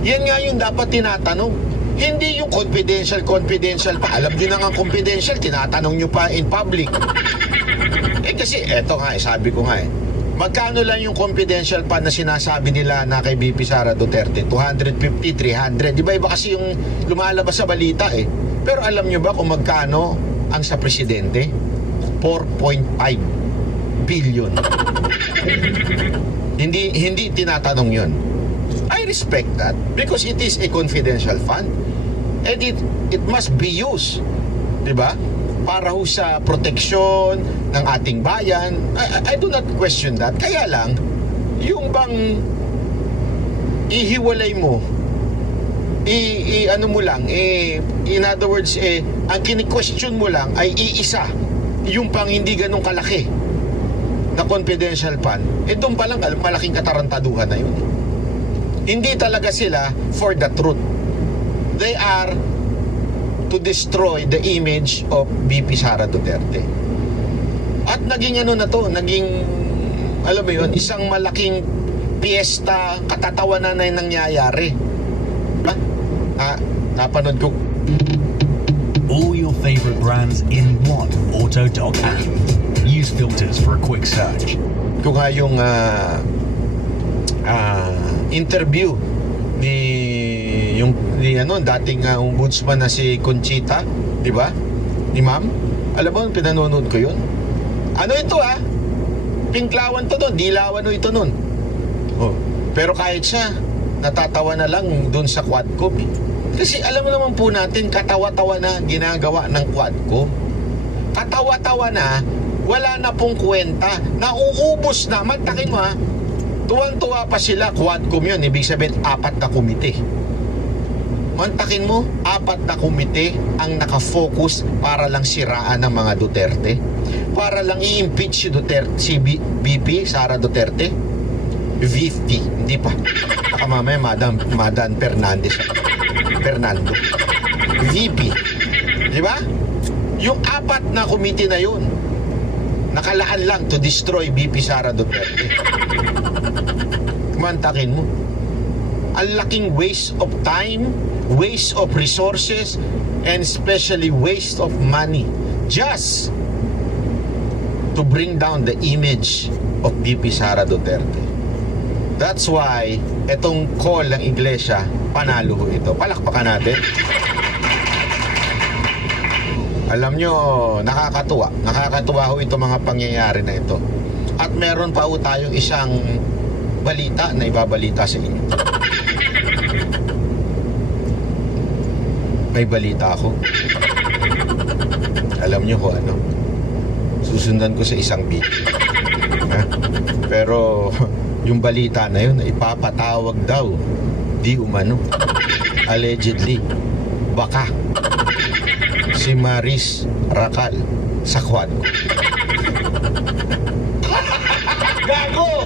Yan nga yung dapat tinatanong. Hindi yung confidential pa. Alam din na nga confidential, tinatanong nyo pa in public. Kasi eto nga, sabi ko nga magkano lang yung confidential pa na sinasabi nila na kay BP Sara Duterte? 250, 300. Di ba iba kasi yung lumalabas sa balita Pero alam nyo ba kung magkano ang sa presidente? 4.5 billion. Hindi tinatanong yun. I respect that because it is a confidential fund and it must be used, di ba? Para ho sa proteksyon ng ating bayan. I do not question that. Kaya lang, yung bang ihiwalay mo, ano mo lang, in other words, ang kini-question mo lang ay iisa, yung pang hindi ganun kalaki na confidential fund, doon pa lang malaking katarantaduhan na yun. Hindi talaga sila for the truth. They are to destroy the image of BP Sara Duterte. At naging naging, alam mo yun, isang malaking piyesta, katatawanan na yung nangyayari. Napanood ko. All your favorite brands in one Autodoc app. Use filters for a quick search. Kung nga yung interview ni dating ombudsman na si Conchita, di ba? Ni Ma'am. Alam mo, pinanonood ko yun. Ano ito Pinklawan to doon, dilawan ito noon. Pero kahit siya, natatawa na lang doon sa Quadcom. Kasi alam mo naman po natin, katawa-tawa na ginagawa ng Quadcom. Katawa-tawa na, wala na pong kwenta. Nauubos na. Mantakin mo tuwang-tuwa pa sila, Quadcom yun. Ibig sabihin, 4 na komite. Mantakin mo, 4 na komite ang nakafocus para lang siraan ng mga Duterte. Para lang i-impeach si Duterte, si BP Sara Duterte. VP, hindi pa. Baka mamaya Madam Fernando. VP. Di ba? Yung 4 na komite na yun, nakalaan lang to destroy BP Sara Duterte. Mantakin mo. Ang laking waste of time, waste of resources, and especially waste of money just to bring down the image of BP Sara Duterte. That's why etong call ng iglesia, panalo ito. Palakpakan natin. Alam nyo, nakakatuwa. Nakakatuwa ho itong mga pangyayari na ito. At meron pa ho tayong isang balita na ibabalita sa inyo. May balita ako. Alam nyo kung ano? Susundan ko sa isang video. Pero yung balita na yun, ipapatawag daw, di umano, allegedly, baka si Maris Racal sa Quadcom. Gago!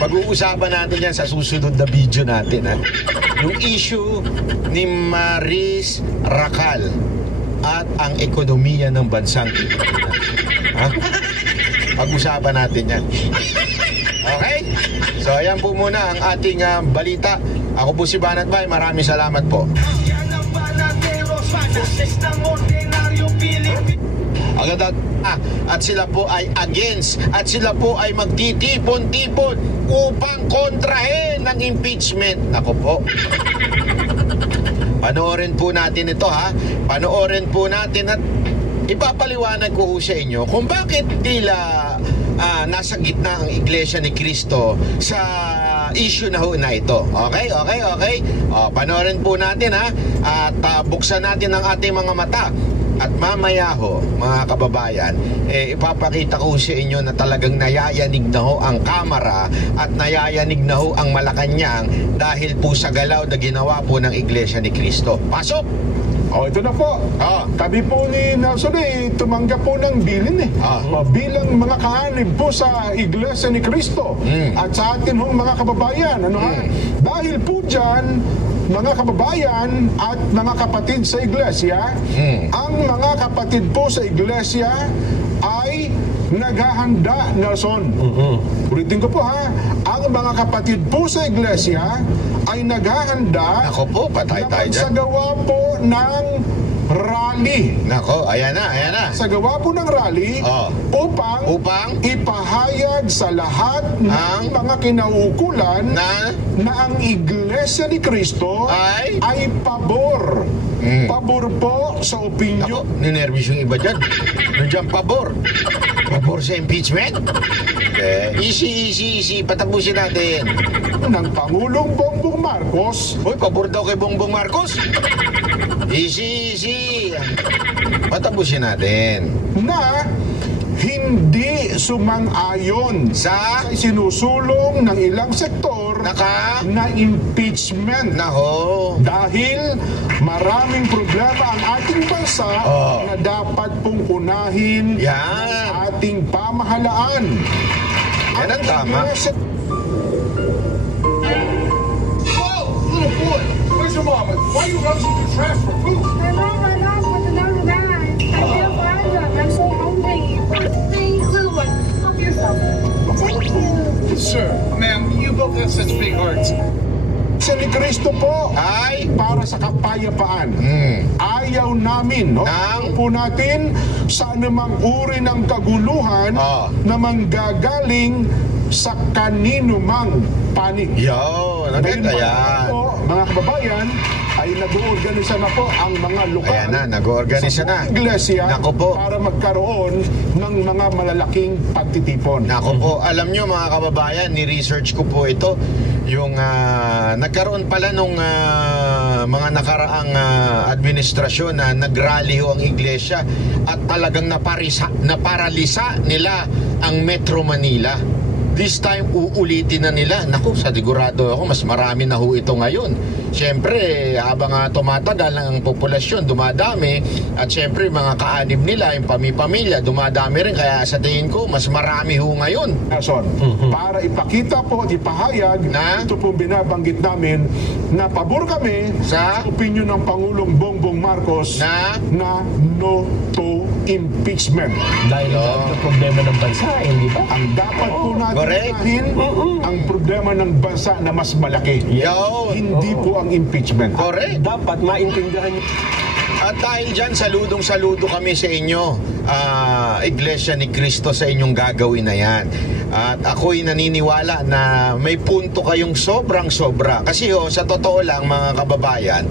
Pag-uusapan natin yan sa susunod na video natin, yung issue ni Maris Racal at ang ekonomiya ng bansang Pilipinas. Pag-usapan natin yan. Okay? So ayan po muna ang ating balita. Ako po si Banat Bay. Maraming salamat po. At sila po ay against, at sila po ay magtitipon-tipon upang kontrahin ng impeachment. Ako po. Panoorin po natin ito, panoorin po natin at ipapaliwanag ko sa inyo kung bakit tila nasa gitna ang Iglesia ni Cristo sa issue na ito. Okay? Panoorin po natin at buksan natin ang ating mga mata. At mamaya mga kababayan, ipapakita ko sa inyo na talagang nayayanig na ang kamera at nayayanig na ang Malacanang dahil po sa galaw na ginawa po ng Iglesia ni Cristo. Pasok! Ito na po. Kami po ni Nelson tumanggap po ng bilin bilang mga kaanib po sa Iglesia ni Cristo at sa atin mga kababayan. Dahil po dyan, mga kababayan at mga kapatid sa Iglesia, ang mga kapatid po sa Iglesia ay naghahanda, Nelson. Ulitin ko po ha, ang mga kapatid po sa iglesia ay naghahanda Ako po, patay na tayo dyan. magsagawa po ng rally. Nako, ayan na. Sa gawa po ng rally upang ipahayag sa lahat ng mga kinauukulan na ang Iglesia ni Cristo ay pabor. Pabor po sa opinyon. Ako, ninervous yung iba dyan. Nandiyan pabor. Pabor sa impeachment? Easy. Patapusin natin. Ng Pangulong Bongbong Marcos. Uy, pabor daw kay Bongbong Marcos? Easy. Patapusin natin. Na hindi sumang-ayon Sa sinusulong ng ilang sektor na impeachment. Nako. Dahil maraming problema ang ating bansa na dapat pong unahin ng ating pamahalaan. Yan ang tama. Whoa, little boy, where's your mom? Why are you rummaging through trash for food? My mom ran off with another guy. I can't find him. I'm so hungry. Hey, little one, help yourself. Thank you. Sir, ma'am, you both have such big hearts. Sa ni Cristo po Ay para sa kapayapaan. Ayaw namin, po natin sa anumang uri ng kaguluhan na manggagaling sa kanino mang panig. Naganda yan. Po, mga kababayan, ay nag-uorganisa na po ang mga lokal. Ayan na, nag-uorganisa na. Iglesia Nako po. para magkaroon ng mga malalaking pagtitipon. Nako po, alam nyo mga kababayan, ni-research ko po ito. Yung nagkaroon pala nung mga nakaraang administrasyon na nagrally ho ang iglesia at talagang naparalisa nila ang Metro Manila. This time, uulitin na nila. Naku, sa sigurado ako, mas marami na ho ito ngayon. Siyempre, habang tumatagal ang populasyon, dumadami. At siyempre, mga kaanib nila, yung pamilya, dumadami rin. Kaya sa tingin ko, mas marami ho ngayon. Para ipakita po at ipahayag na ito po binabanggit namin na pabor kami sa opinyon ng Pangulong Bongbong Marcos na no to impeachment. Dahil sa problema ng bansa, hindi ba? Ang dapat po natin unahin ang problema ng bansa na mas malaki. Hindi po ang impeachment. Correct. Dapat maintindihan niyo. At dahil dyan, saludo kami sa inyo, Iglesia ni Cristo, sa inyong gagawin na yan. At ako'y naniniwala na may punto kayong sobrang-sobra. Kasi sa totoo lang, mga kababayan,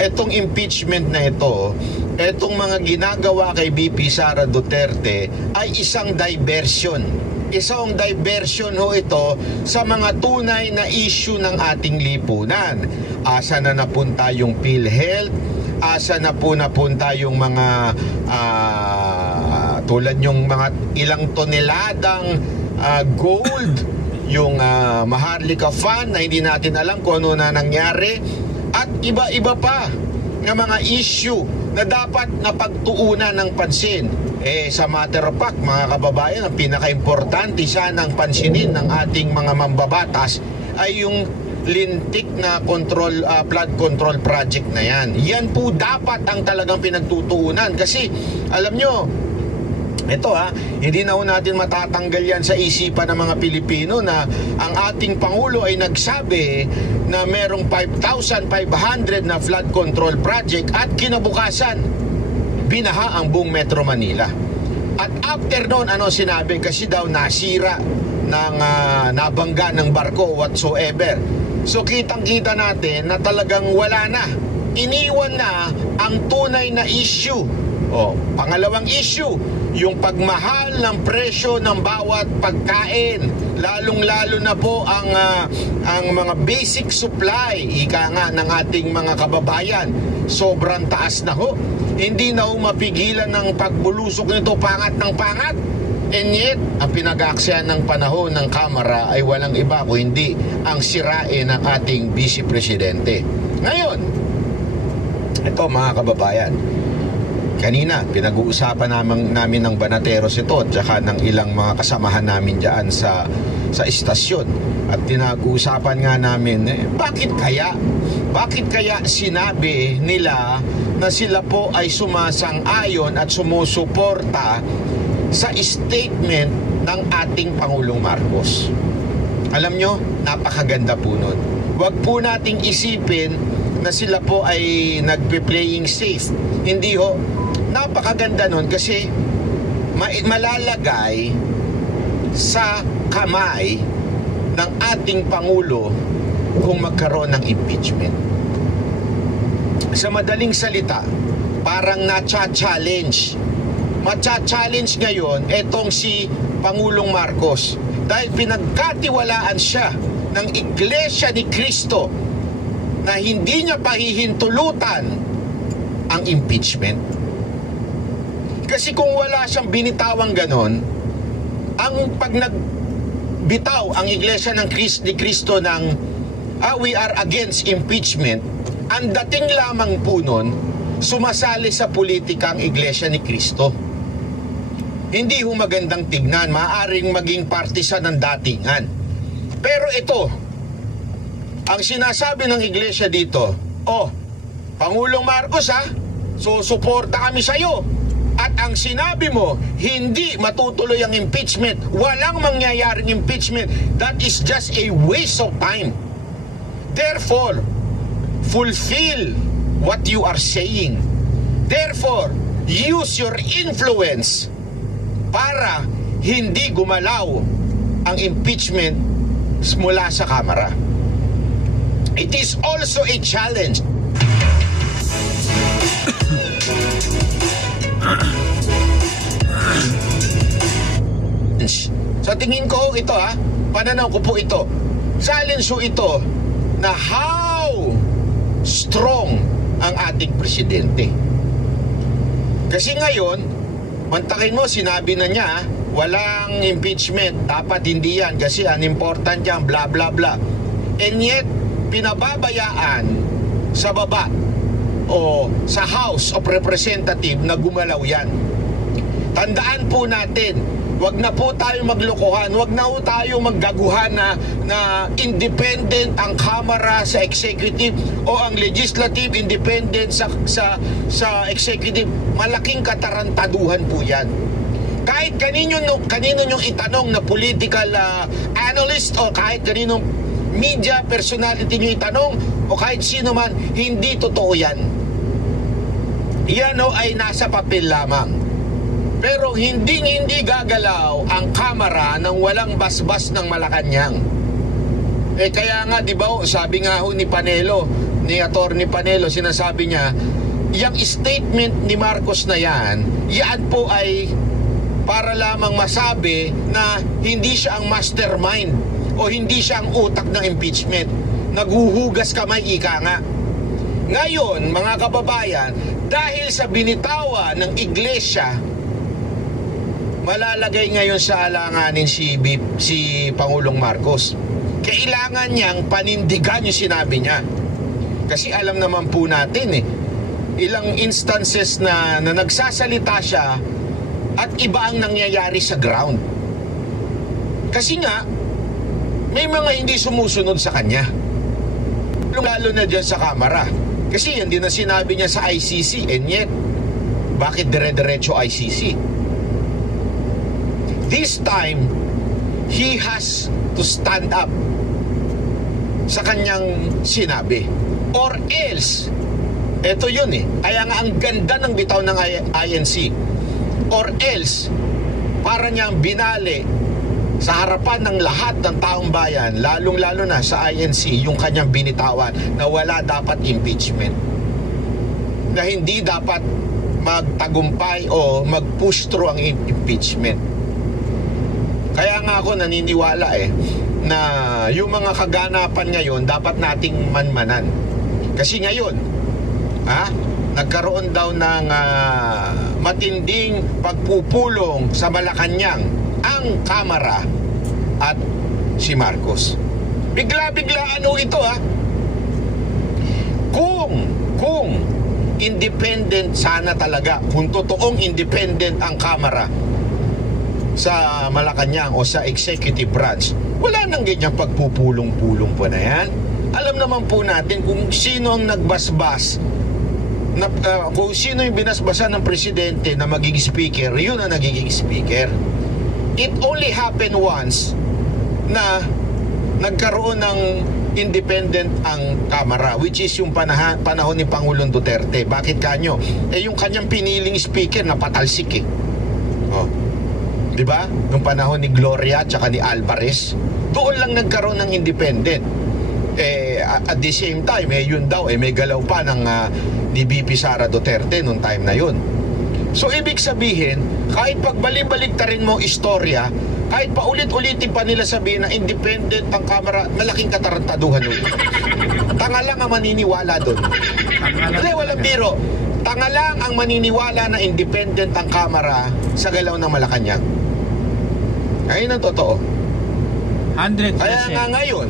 etong impeachment na ito, etong mga ginagawa kay BP Sara Duterte ay isang diversion. Isang diversion ito sa mga tunay na issue ng ating lipunan. Asa na napunta yung PhilHealth? Asa na po napunta yung mga tulad yung mga ilang toneladang gold, yung Maharlika Fund na hindi natin alam kung ano na nangyari, at iba-iba pa ng mga issue na dapat napagtuunan ng pansin. Sa matter of fact, mga kababayan, ang pinaka-importante sanang pansinin ng ating mga mambabatas ay yung lintik na flood control project na yan. Yan po dapat ang talagang pinagtutuunan. Kasi, alam nyo, ito hindi na natin matatanggal yan sa isipan ng mga Pilipino na ang ating Pangulo ay nagsabi na merong 5,500 na flood control project at kinabukasan, binaha ang buong Metro Manila. At after noon, ano sinabi? Kasi daw nasira ng nabangga ng barko whatsoever. So kitang-kita natin na talagang wala na. Iniwan na ang tunay na issue. Pangalawang issue, yung pagmahal ng presyo ng bawat pagkain, lalong-lalo na po ang mga basic supply, ika nga ng ating mga kababayan, sobrang taas na ho. Hindi na ho mapigilan ng pagbulusok nito, pangat ng pangat. And yet, ang pinag-aaksaya ng panahon ng Kamara ay walang iba kung hindi ang sirain ng ating Vice Presidente. Ngayon, ito mga kababayan, kanina, pinag-uusapan namin ng Banateros ito at saka ng ilang mga kasamahan namin dyan sa istasyon. At pinag-uusapan nga namin, bakit kaya sinabi nila na sila po ay sumasang-ayon at sumusuporta sa statement ng ating Pangulong Marcos. Alam nyo, napakaganda po nun. Huwag po nating isipin na sila po ay nagpe-playing safe. Hindi ho. Napakaganda nun kasi malalagay sa kamay ng ating Pangulo kung magkaroon ng impeachment. Sa madaling salita, parang nacha-challenge. Macha-challenge ngayon etong si Pangulong Marcos dahil pinagkatiwalaan siya ng Iglesia ni Cristo na hindi niya pahihintulutan ang impeachment. Kasi kung wala siyang binitawang ganon, ang pag nagbitaw ang Iglesia ni Cristo ng we are against impeachment, ang dating lamang po nun, sumasali sa politika ang Iglesia ni Cristo. Hindi ho magandang tignan, maaaring maging partisan ng datingan. Pero ito, ang sinasabi ng Iglesia dito, Pangulong Marcos so suporta kami sa iyo. At ang sinabi mo, hindi matutuloy ang impeachment, walang mangyayaring impeachment, that is just a waste of time. Therefore, fulfill what you are saying. Therefore, use your influence para hindi gumalaw ang impeachment mula sa Kamara. It is also a challenge. Sa tingin ko ito pananaw ko po ito. Challenge ito na how strong ang ating presidente. Kasi ngayon, mantakin mo, sinabi na niya, walang impeachment, dapat hindi yan kasi unimportant yan, bla bla bla. And yet, pinababayaan sa baba o sa House of Representatives na gumalaw yan. Tandaan po natin, wag na po tayo maglokohan, wag na po tayo maggaguhan na independent ang Kamara sa executive o ang legislative independent sa executive. Malaking katarantaduhan po yan. Kahit kanino nyong itanong na political analyst o kahit kaninong media personality nyo itanong o kahit sino man, hindi totoo yan. Yan ay nasa papel lamang. Pero hindi gagalaw ang Kamara nang walang basbas ng Malacanang. Kaya nga, di ba, sabi nga ho ni Panelo, ni Attorney Panelo, sinasabi niya, yung statement ni Marcos na yan po ay para lamang masabi na hindi siya ang mastermind o hindi siya ang utak ng impeachment. Naghuhugas kamay, ika nga. Ngayon, mga kababayan, dahil sa binitawan ng Iglesia, malalagay ngayon sa alanganin si Pangulong Marcos. Kailangan niyang panindigan yung sinabi niya. Kasi alam naman po natin ilang instances na nagsasalita siya at iba ang nangyayari sa ground. Kasi nga, may mga hindi sumusunod sa kanya. Lalo na dyan sa Kamara. Kasi yan din na sinabi niya sa ICC. And yet, bakit dire-diretso ICC? This time, he has to stand up sa kanyang sinabi. Or else, eto yun kaya nga ang ganda ng bitaw ng INC. Or else, para niyang binali sa harapan ng lahat ng taong bayan, lalong-lalo na sa INC, yung kanyang binitawan na wala dapat impeachment. Na hindi dapat magtagumpay o mag-push through ang impeachment. Kaya nga ako naniniwala na yung mga kaganapan ngayon dapat nating manmanan. Kasi ngayon, nagkaroon daw ng matinding pagpupulong sa Malacanang ang Kamara at si Marcos. Bigla-biglaan ito Kung independent sana talaga, kung totoong independent ang Kamara sa Malacanang o sa executive branch, wala nang ganyang pagpupulong-pulong po na yan. Alam naman po natin kung sino ang nagbasbas kung sino yung binasbasan ng presidente na maging speaker, yun ang nagiging speaker. It only happened once na nagkaroon ng independent ang Kamara, which is yung panahon ni Pangulong Duterte. Bakit kanyo? Yung kanyang piniling speaker napatalsik eh. Oh. 'Di ba? Nung panahon ni Gloria at ni Alvarez, doon lang nagkaroon ng independent. At the same time, yun daw, may galaw pa ng ni BP Sara Duterte nung time na yun. So, ibig sabihin, kahit pagbalik-balik ta rin mo istorya, kahit paulit-ulitin pa nila sabihin na independent ang Kamara, malaking katarantaduhan nun. Tanga lang ang maniniwala doon. Hindi, walang biro. Tanga lang ang maniniwala na independent ang Kamara sa galaw ng Malacanang. Ayun ang totoo. 100%. Kaya nga ngayon,